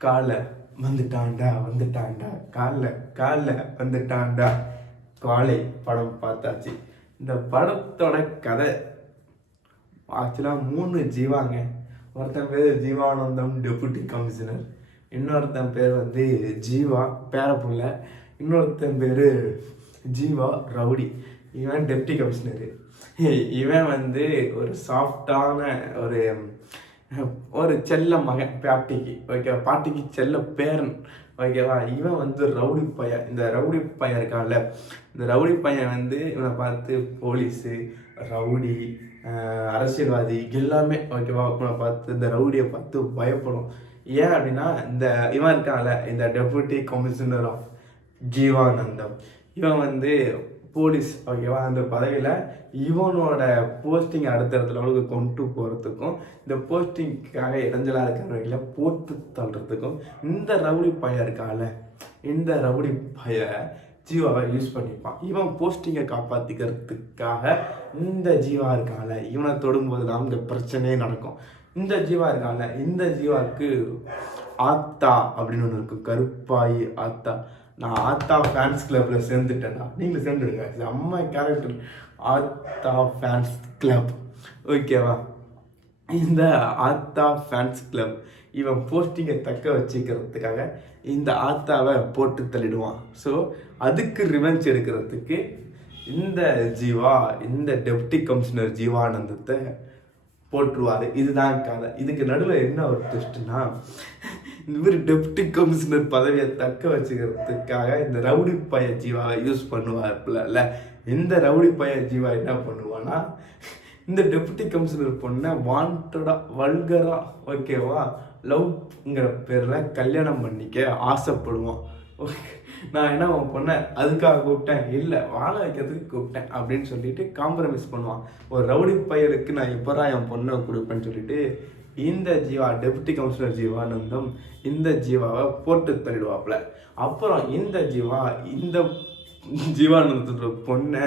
காலை வந்துட்டான்டா வந்துட்டான்டா. காலில் காலில் வந்துட்டான்டா. காலை படம் பார்த்தாச்சு. இந்த படத்தோட கதை. ஆக்சுவலாக மூணு ஜீவாங்க. ஒருத்தன் பேர் ஜீவானந்தம் டெபுட்டி கமிஷனர். இன்னொருத்தன் பேர் வந்து ஜீவா பேரப்புள்ள. இன்னொருத்தன் பேர் ஜீவா ரவுடி. இவன் டெப்டி கமிஷனரு. இவன் வந்து ஒரு சாஃப்டான ஒரு ஒரு செல்ல மகன் பாட்டிக்கு ஓகே பாட்டிக்கு செல்ல பேரன் ஓகேவா இவன் வந்து ரவுடி பையன். இந்த ரவுடி பையன் இருக்கான்ல இந்த ரவுடி பையன் வந்து இவனை பார்த்து போலீஸு ரவுடி அரசியல்வாதி எல்லாமே ஓகேவா இவனை பார்த்து இந்த ரவுடியை பார்த்து பயப்படும். ஏன் அப்படின்னா இந்த இவன் இருக்கான்ல இந்த டெபுட்டி கமிஷனர் ஆஃப் ஜீவானந்தம் இவன் வந்து போலீஸ் ஓகேவா அந்த பதவியில் இவனோட போஸ்டிங் அடுத்தடுத்த லெவலுக்கு கொண்டு போகிறதுக்கும் இந்த போஸ்டிங்க்காக இடைஞ்சலாக இருக்கிறவங்கள போட்டு தள்ளுறதுக்கும் இந்த ரவுடி பையன் இருக்கால இந்த ரவுடி பைய ஜீவாவை யூஸ் பண்ணிப்பான். இவன் போஸ்டிங்கை காப்பாற்றிக்கிறதுக்காக இந்த ஜீவா இருக்கால இவனை தொடும்போது தான் இந்த பிரச்சனையே நடக்கும். இந்த ஜீவா இருக்கால இந்த ஜீவாவுக்கு ஆத்தா அப்படின்னு ஒன்று இருக்கும் கருப்பாயி ஆத்தா. நான் ஆத்தா ஃபேன்ஸ் கிளப்பில் சேர்ந்துட்டேன்னா நீங்களும் சேர்ந்துடுங்க செம்ம கேரக்டர் ஆத்தா ஃபேன்ஸ் கிளப் ஓகேவா இந்த ஆத்தா ஃபேன்ஸ் கிளப் இவன் போஸ்டிங்கை தக்க வச்சுக்கிறதுக்காக இந்த ஆத்தாவை போட்டு தள்ளிடுவான். ஸோ அதுக்கு ரிவெஞ்ச் எடுக்கிறதுக்கு இந்த ஜீவா இந்த டெப்டி கமிஷனர் ஜீவானந்தத்தை போட்டுருவாரு இதுதான் கதை. இதுக்கு நடுவில் என்ன ஒரு ட்விஸ்ட்னா இவர் டெப்டி கமிஷனர் பதவியை தக்க வச்சுக்கிறதுக்காக இந்த ரவுடி பைய ஜீவாவை யூஸ் பண்ணுவார்ல. இந்த ரவுடி பைய ஜீவா என்ன பண்ணுவான்னா இந்த டெப்டி கமிஷனர் பொண்ணை வாண்டடா வல்கராக ஓகேவா லவ்ங்கிற பேரில் கல்யாணம் பண்ணிக்க ஆசைப்படுவோம் ஓகே நான் என்ன அவன் பொண்ணை அதுக்காக கூப்பிட்டேன்? இல்லை வாழ வைக்கிறதுக்கு கூப்பிட்டேன் அப்படின்னு சொல்லிட்டு காம்ப்ரமைஸ் பண்ணுவான். ஒரு ரவுடி பையலுக்கு நான் எப்போரா என் பொண்ணை கொடுப்பேன்னு சொல்லிட்டு இந்த ஜீவா டெபுட்டி கமிஷனர் ஜீவானந்தம் இந்த ஜீவாவை போட்டு தள்ளிடுவாப்புல. அப்புறம் இந்த ஜீவா இந்த ஜீவானந்தத்தோட பொண்ணை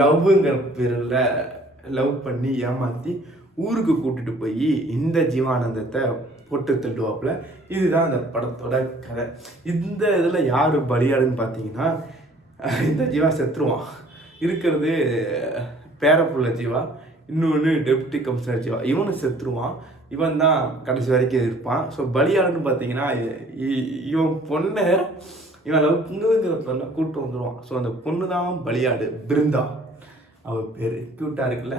லவ்ங்கிற பேரில் லவ் பண்ணி ஏமாற்றி ஊருக்கு கூட்டிட்டு போய் இந்த ஜீவானந்தத்தை போட்டு தள்ளுவாப்பில் இதுதான் அந்த படத்தோட கதை. இந்த இதில் யார் பலியாடுன்னு பார்த்தீங்கன்னா இந்த ஜீவா செத்துருவான். இருக்கிறது பேரப்புள்ள ஜீவா இன்னொன்று டெப்டி கமிஷனர் ஜீவா. இவனு செத்துருவான். இவன் தான் கடைசி வரைக்கும் இருப்பான். ஸோ பலியாடுன்னு பார்த்தீங்கன்னா இ- இவன் பொண்ணை இவன் லவ்ங்கிற பொண்ணை கூட்டு வந்துடுவான் ஸோ அந்த பொண்ணு தான் பலியாடு பிருந்தா. அவள் பேர் க்யூட்டாக இருக்குல்ல?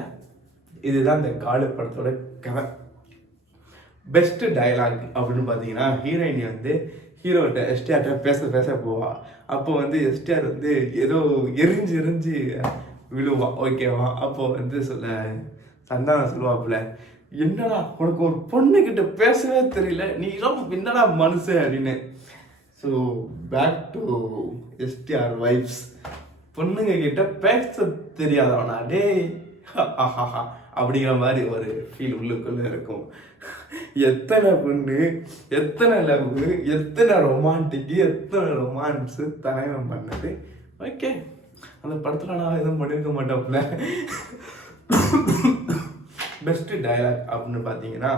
இதுதான் இந்த காலு படத்தோட கதை பெஸ்ட்டு டயலாக் அப்படின்னு பார்த்தீங்கன்னா ஹீரோயினி வந்து ஹீரோட்ட எஸ்டிஆர்ட்ட பேச பேச போவா. அப்போ வந்து எஸ்டிஆர் வந்து ஏதோ எரிஞ்சு எரிஞ்சு விழுவா. ஓகேவா அப்போ வந்து சொல்ல சந்தானம் சொல்லுவாப்புல என்னடா உனக்கு ஒரு பொண்ணுக்கிட்ட பேசவே தெரியல. நீ ரொம்ப என்னடா மனுஷன்? அப்படின்னு. So back to STR wife's பொண்ணுங்க கிட்ட பேச தெரியாதவனா? டேய் ஆஹாஹா அப்படிங்கிற மாதிரி ஒரு ஃபீல் உள்ளுக்குள்ளே இருக்கும். எத்தனை பொண்ணு எத்தனை லவ் எத்தனை ரொமான்டிக்கு எத்தனை ரொமான்ஸு தலைவன் பண்ணது? ஓகே அந்த படத்தில் நான் எதுவும் பண்ணியிருக்க மாட்டோம்ல பெஸ்ட்டு டயலாக் அப்படின்னு பார்த்தீங்கன்னா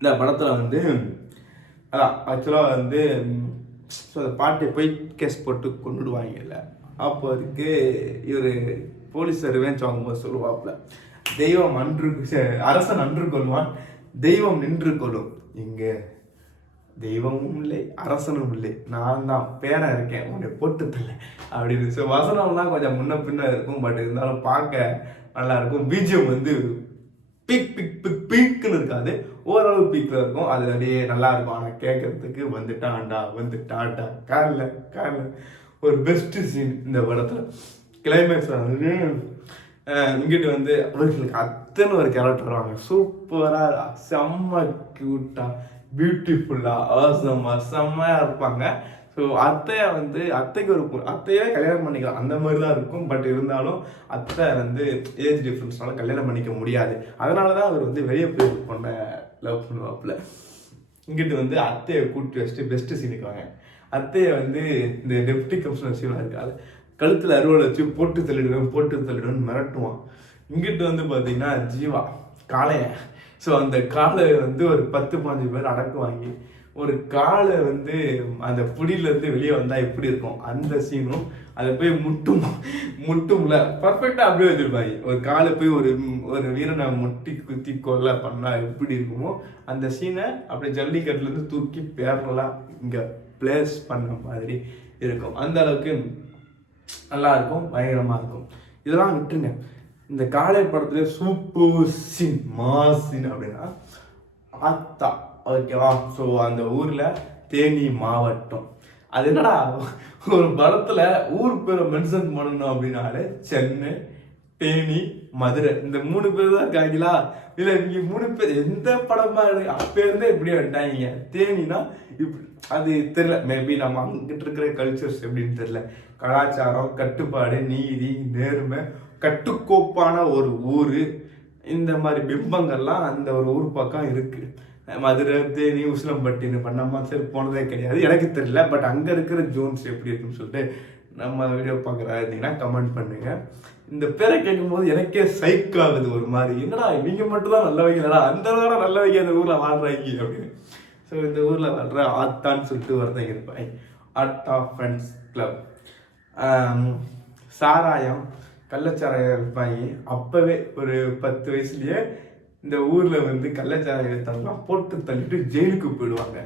இந்த படத்தில் வந்து அதான் ஆக்சுவலாக வந்து ஸோ அந்த பாட்டை போய் கேஸ் போட்டு கொண்டுடுவாங்கல்ல. அப்போ அதுக்கு இவர் போலீஸ் சர்வேன் வாங்கும்போது சொல்லுவாப்புல தெய்வம் அன்று அரசன் அன்று கொள்வான் தெய்வம் நின்று கொள்ளும். இங்கே தெய்வமும் இல்லை அரசனும் இல்லை நான் தான் பேரன் இருக்கேன் உன்னை போட்டு தள்ள அப்படின்னு ஸோ வசனம்லாம் கொஞ்சம் முன்ன பின்ன இருக்கும் பட் இருந்தாலும் பார்க்க நல்லா இருக்கும். பிஜிஎம் வந்து பிக் பிக் பிக் பீக்குன்னு இருக்காது. ஓரளவு பீக்கில் இருக்கும். அது அப்படியே நல்லா இருக்கும். ஆனால் கேட்கறதுக்கு வந்துட்டான்டா வந்துட்டான்டா. காரில் காரில் ஒரு பெஸ்ட் சீன் இந்த படத்தில். கிளைமேக்ஸ் வந்து இங்கிட்டு வந்து அவர்களுக்கு அத்தனை ஒரு கேரக்டர் வருவாங்க. சூப்பராக செம்ம க்யூட்டாக பியூட்டிஃபுல்லாக அவசரமாக செம்மையாக இருப்பாங்க. ஸோ அத்தையை வந்து அத்தைக்கு ஒரு அத்தையே கல்யாணம் பண்ணிக்கலாம். அந்த மாதிரி தான் இருக்கும். பட் இருந்தாலும் அத்தை வந்து ஏஜ் டிஃப்ரென்ஸ்னால கல்யாணம் பண்ணிக்க முடியாது. அதனால தான் அவர் வந்து வெளியே போய் பொண்ணை லவ் பண்ணுவாப்புல. இங்கிட்டு வந்து அத்தையை கூட்டி வச்சுட்டு பெஸ்ட்டு சீனுக்கு வாங்க. அத்தையை வந்து இந்த டெப்டி கமிஷனர் சீவா இருக்காது கழுத்தில் அறுவலை வச்சு போட்டு தள்ளிடுவேன் போட்டு தள்ளிடுவேன் மிரட்டுவான். இங்கிட்டு வந்து பார்த்தீங்கன்னா ஜீவா காளையை ஸோ அந்த காளை வந்து ஒரு பத்து பாஞ்சு பேர் அடக்கு வாங்கி ஒரு காலை வந்து அந்த புடியிலேருந்து வெளியே வந்தால் எப்படி இருக்கும்? அந்த சீனும் அதை போய் முட்டும் முட்டும்ல. பர்ஃபெக்டாக அப்படியே வச்சுருப்பாங்க. ஒரு காலை போய் ஒரு ஒரு வீரனை முட்டி குத்தி கொல்ல பண்ணால் எப்படி இருக்குமோ அந்த சீனை அப்படியே ஜல்லிக்கட்டுலேருந்து தூக்கி பேரலாம் இங்கே. பிளேஸ் பண்ண மாதிரி இருக்கும். அந்த அளவுக்கு நல்லா இருக்கும் பயங்கரமாக இருக்கும். இதெல்லாம் விட்டுருங்க. இந்த காலை படத்துலேயே சூப்பர் சின் மாசின் அப்படின்னா ஆத்தா ஓகேவா ஸோ அந்த ஊரில் தேனி மாவட்டம். அது என்னடா ஒரு படத்தில் ஊர் பேரை மென்ஷன் பண்ணணும் அப்படின்னாலே சென்னை தேனி மதுரை. இந்த மூணு பேர் தான் இருக்காங்களா? இல்லை இங்க மூணு பேர் எந்த படமாக இருக்கு? அப்போ இருந்தே இப்படி வந்துட்டாங்க. தேனினா அது தெரில. மேபி நம்ம அங்கிட்டு இருக்கிற கல்ச்சர்ஸ் எப்படின்னு தெரில. கலாச்சாரம் கட்டுப்பாடு நீதி நேர்மை கட்டுக்கோப்பான ஒரு ஊர். இந்த மாதிரி பிம்பங்கள்லாம் அந்த ஒரு ஊர் பக்கம் இருக்குது மதுரை தேனி உசிலம்பட்டின்னு பண்ணாம சரி போனதே கிடையாது. எனக்கு தெரியல பட் அங்கே இருக்கிற ஜோன்ஸ் எப்படி இருக்குன்னு சொல்லிட்டு நம்ம வீடியோ பார்க்குறா இருந்தீங்கன்னா கமெண்ட் பண்ணுங்கள் இந்த பேரை கேட்கும்போது எனக்கே சைக் ஆகுது ஒரு மாதிரி. என்னடா நீங்கள் மட்டும் தான் நல்லவங்களா அந்த அளவுக்கு நல்லவங்க அந்த ஊரில் வாழ்றாங்க அப்படின்னு. ஸோ இந்த ஊரில் வர்ற ஆத்தான்னு சொல்லிட்டு ஒருத்தன் இருப்பாய் ஆர்ட் ஆஃப் ஃப்ரெண்ட்ஸ் கிளப் சாராயம் கள்ளச்சாராயம் இருப்பாங்க அப்போவே ஒரு பத்து வயசுலேயே இந்த ஊரில் வந்து கள்ளச்சாராயம் வித்தவங்களாம் போட்டு தள்ளிட்டு ஜெயிலுக்கு போயிடுவாங்க.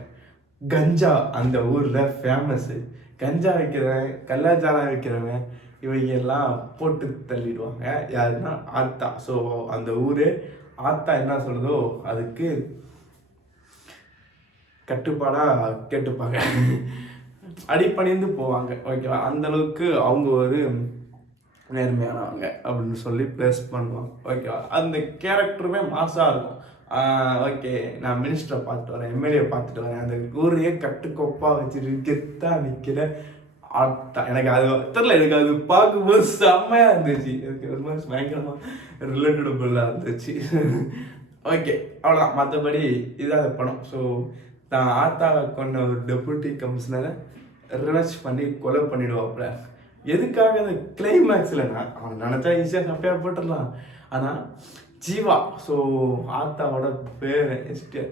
கஞ்சா அந்த ஊரில் ஃபேமஸ்ஸு கஞ்சா வைக்கிறவன் கள்ளச்சாராயம் வைக்கிறவன் இவங்க எல்லாம் போட்டு தள்ளிடுவாங்க. யாருன்னா ஆத்தா. ஸோ அந்த ஊர் ஆத்தா என்ன சொல்லுதோ அதுக்கு கட்டுப்பாடாக கேட்டுப்பாங்க. அடிப்பணிந்து போவாங்க. ஓகேவா? அந்தளவுக்கு அவங்க ஒரு நேர்மையானவங்க அப்படின்னு சொல்லி ப்ளேஸ் பண்ணுவாங்க. ஓகேவா? அந்த கேரக்டருமே மாசாக இருக்கும். ஓகே நான் மினிஸ்டரை பார்த்துட்டு வரேன் எம்எல்ஏ பார்த்துட்டு வரேன். அந்த ஊரையே கட்டுக்கோப்பாக வச்சுட்டு கெத்தா நிற்கிற ஆட்டா எனக்கு அது தெரியல எனக்கு அது பார்க்கும்போது செம்மையாக இருந்துச்சு. எனக்கு ஒரு மாதிரி பயங்கரமாக ரிலேட்டடபுளாக இருந்துச்சு. ஓகே அவ்வளோதான் மற்றபடி இதுதான் அந்த படம். ஸோ தான் ஆத்தாவை கொண்ட ஒரு டெபுட்டி கமிஷனரை ரிலாக்ஸ் பண்ணி கொலை பண்ணிடுவாப்புல. எதுக்காக அந்த கிளைமேக்ஸில் நான் அவன் நினச்சா ஈஸியாக சப்பையாக போட்டுடலாம் ஆனால் ஜீவா ஸோ ஆத்தாவோட பேர் எஸ்ட்டு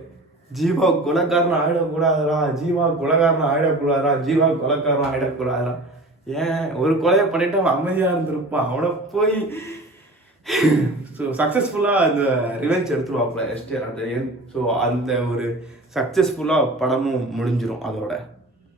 ஜீவா கொலைக்காரன் ஆகிடக்கூடாதுரா ஜீவா கொலைக்காரன் ஆகிடக்கூடாதுரா ஜீவா கொலைக்காரன் ஆகிடக்கூடாதுரா ஏன் ஒரு கொலையை பண்ணிட்டு அவன் அமைதியாக இருந்திருப்பான். அவனை போய் ஸோ சக்ஸஸ்ஃபுல்லாக அந்த ரிவெஞ்ச் எடுத்துருவாப்புல எஸ்டிஆர் அந்த ஸோ அந்த ஒரு சக்ஸஸ்ஃபுல்லாக படமும் முடிஞ்சிடும் அதோட.